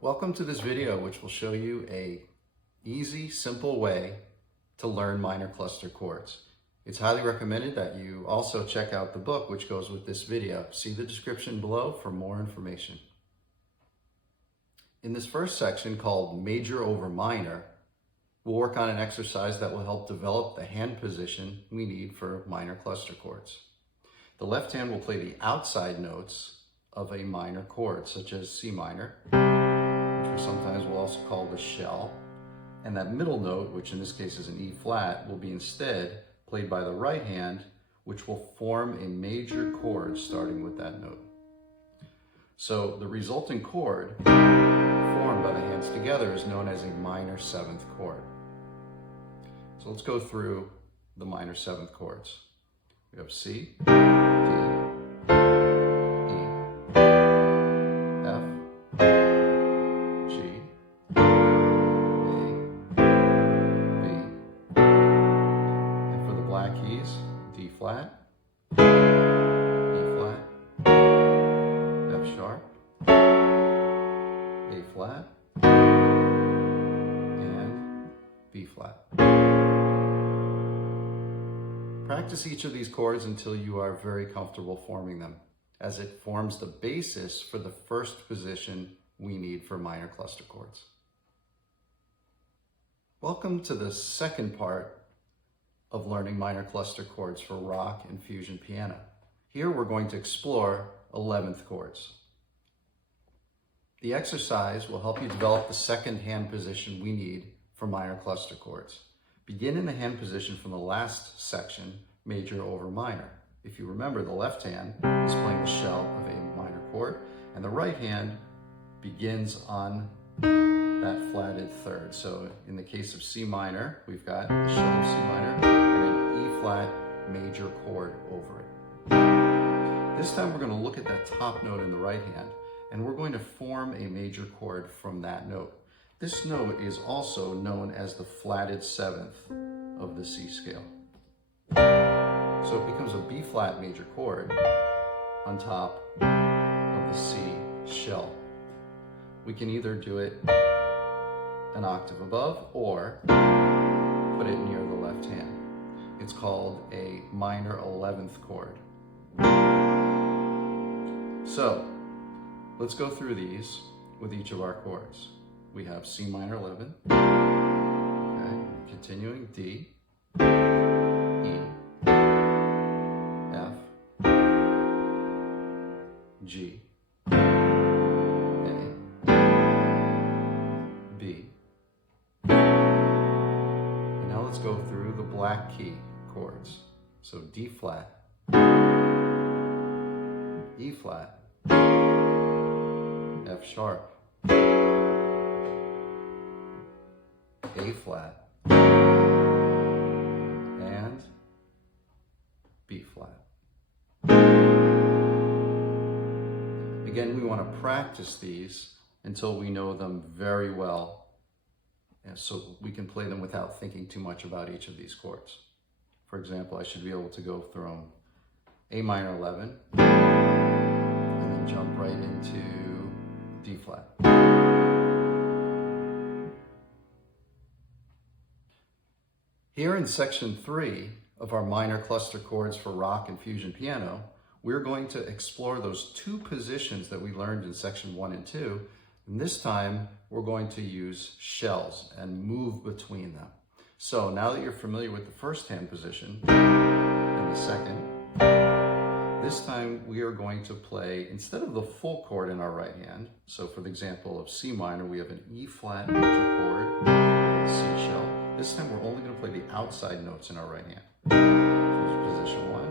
Welcome to this video, which will show you a easy, simple way to learn minor cluster chords. It's highly recommended that you also check out the book which goes with this video. See the description below for more information. In this first section called Major over Minor, we'll work on an exercise that will help develop the hand position we need for minor cluster chords. The left hand will play the outside notes of a minor chord, such as C minor, which we sometimes will also call the shell. And that middle note, which in this case is an E flat, will be instead played by the right hand, which will form a major chord starting with that note. So the resulting chord formed by the hands together is known as a minor seventh chord. So let's go through the minor seventh chords. We have C, D, E, F, G, A, B, and for the black keys, D flat, E flat, F sharp, A flat, and B flat. Practice each of these chords until you are very comfortable forming them, as it forms the basis for the first position we need for minor cluster chords. Welcome to the second part of learning minor cluster chords for rock and fusion piano. Here we're going to explore 11th chords. The exercise will help you develop the second hand position we need for minor cluster chords. Begin in the hand position from the last section, major over minor. If you remember, the left hand is playing the shell of a minor chord, and the right hand begins on that flatted third. So in the case of C minor, we've got the shell of C minor and an E flat major chord over it. This time we're going to look at that top note in the right hand, and we're going to form a major chord from that note. This note is also known as the flatted seventh of the C scale. So it becomes a B flat major chord on top of the C shell. We can either do it an octave above or put it near the left hand. It's called a minor 11th chord. So let's go through these with each of our chords. We have C minor 11, okay, continuing D, E, F, G, A, B. And now let's go through the black key chords. So D flat, E flat, F sharp, A flat, and B flat. Again, we want to practice these until we know them very well, and so we can play them without thinking too much about each of these chords. For example, I should be able to go through them A minor 11, and then jump right into D flat. Here in section 3 of our minor cluster chords for rock and fusion piano, we're going to explore those two positions that we learned in section 1 and 2. And this time, we're going to use shells and move between them. So now that you're familiar with the first hand position and the second, this time we are going to play, instead of the full chord in our right hand, so for the example of C minor, we have an E flat major chord, C shell. This time we're only going to play the outside notes in our right hand. So position 1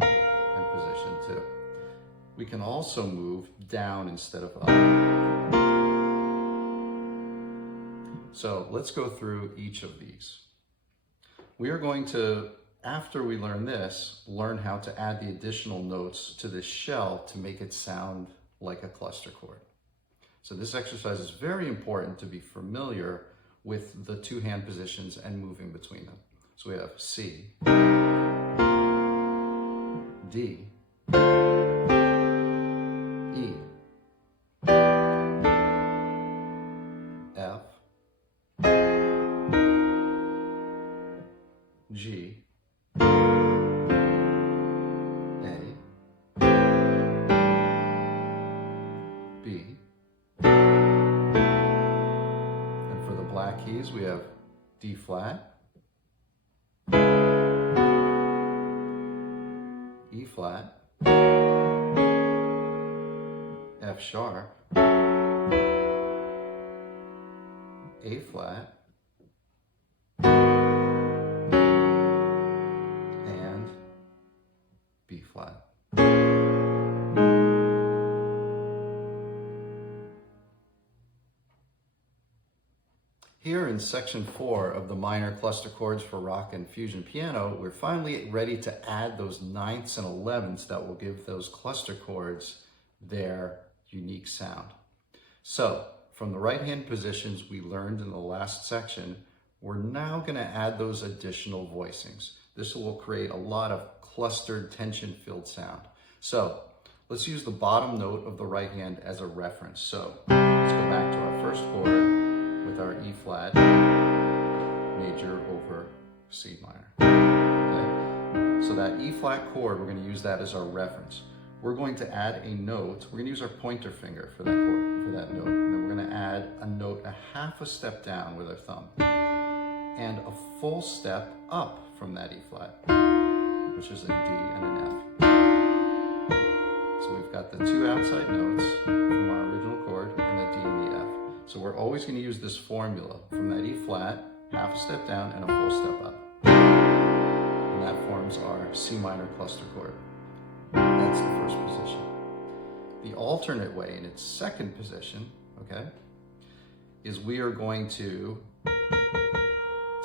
and We can also move down instead of up. So let's go through each of these. We are going to, after we learn this, learn how to add the additional notes to this shell to make it sound like a cluster chord. So this exercise is very important to be familiar with the two hand positions and moving between them. So we have C, D, E, F, G, A, B, and for the black keys we have D flat, E flat, F sharp, A flat, and B flat. Here in section 4 of the minor cluster chords for rock and fusion piano, we're finally ready to add those 9ths and 11ths that will give those cluster chords their unique sound. So, from the right hand positions we learned in the last section, we're now going to add those additional voicings. This will create a lot of clustered, tension-filled sound. So, let's use the bottom note of the right hand as a reference. So, let's go back to our first chord with our E flat major over C minor. Okay? So that E flat chord, we're going to use that as our reference. We're going to add a note. We're going to use our pointer finger for that chord, for that note. And then we're going to add a note a half a step down with our thumb and a full step up from that E flat, which is a D and an F. So we've got the two outside notes from our original chord and the D and the F. So we're always going to use this formula from that E flat, half a step down and a full step up. And that forms our C minor cluster chord. That's the first position. The alternate way in its second position, okay, is we are going to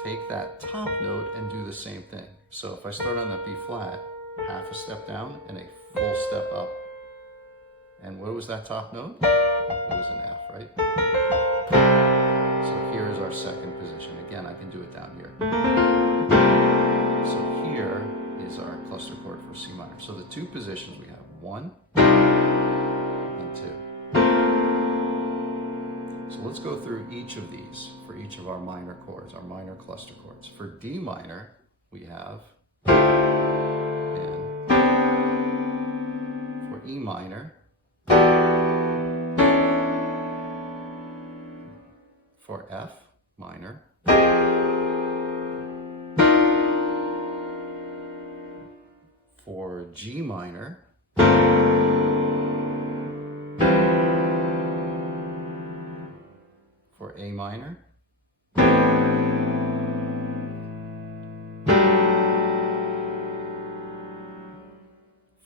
take that top note and do the same thing. So if I start on that B flat, half a step down and a full step up. And what was that top note? It was an F, right? So here is our second position. Again, I can do it down here. So here is our cluster chord for C minor. So the two positions we have, 1 and 2. So let's go through each of these for each of our minor chords, our minor cluster chords. For D minor, we have and for E minor, for F minor, for G minor, for A minor,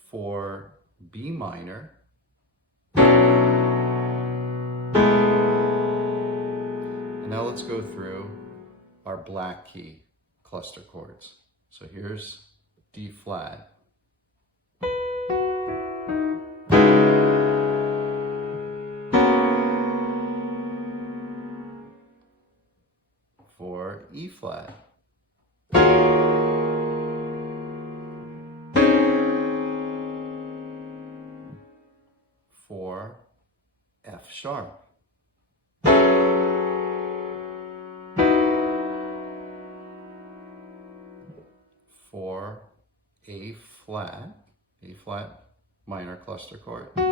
for B minor, and now let's go through our black key cluster chords. So here's D flat, for E flat, for F sharp, for A flat minor cluster chord, and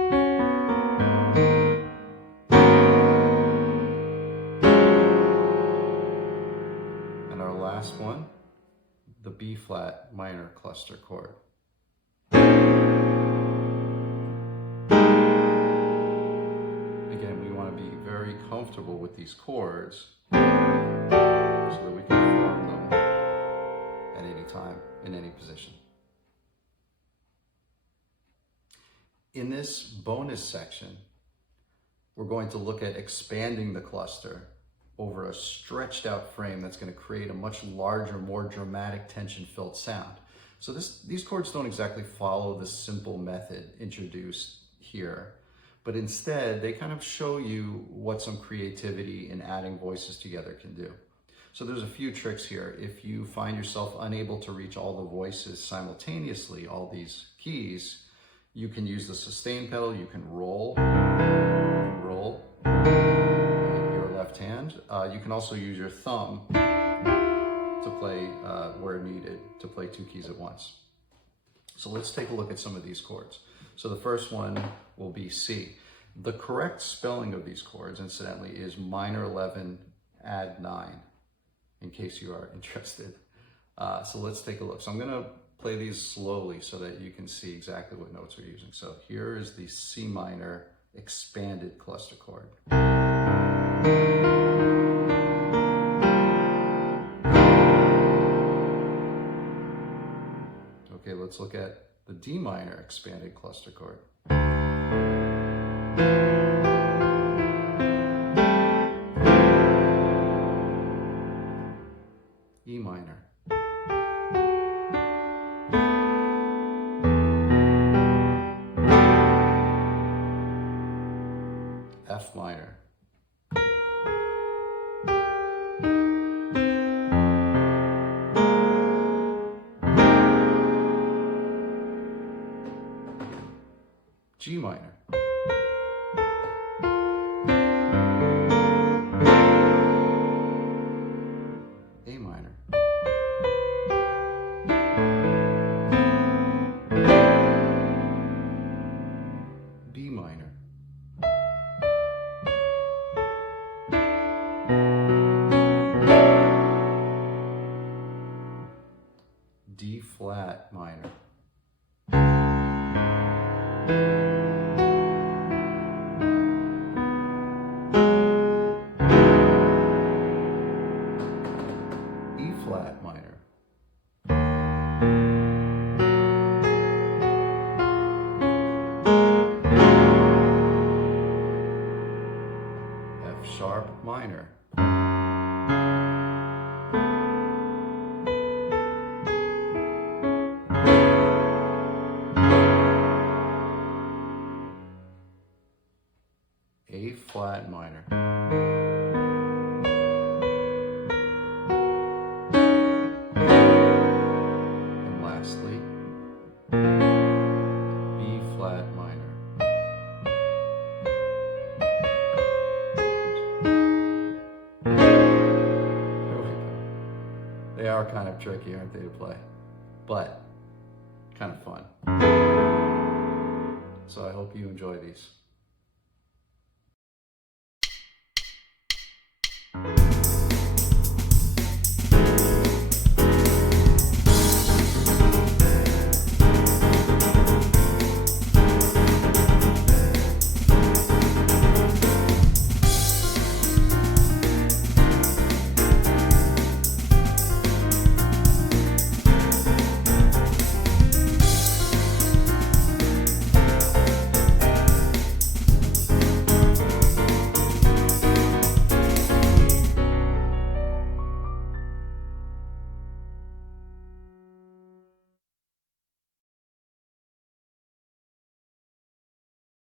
our last one, the B flat minor cluster chord. Again, we want to be very comfortable with these chords so that we can form them at any time, in any position. In this bonus section, we're going to look at expanding the cluster over a stretched out frame that's going to create a much larger, more dramatic tension-filled sound. So these chords don't exactly follow the simple method introduced here, but instead they kind of show you what some creativity in adding voices together can do. So there's a few tricks here. If you find yourself unable to reach all the voices simultaneously, all these keys, you can use the sustain pedal. You can roll your left hand. You can also use your thumb to play where needed, to play two keys at once. So let's take a look at some of these chords. So the first one will be C. The correct spelling of these chords, incidentally, is minor 11, add 9, in case you are interested. So let's take a look. So I'm going to play these slowly so that you can see exactly what notes we're using. So here is the C minor expanded cluster chord. Okay, let's look at the D minor expanded cluster chord. E minor. F minor. G minor. A minor. B minor. D flat minor. E flat minor. F sharp minor. A flat minor. And lastly, B flat minor. There we go. They are kind of tricky, aren't they, to play? But kind of fun. So I hope you enjoy these.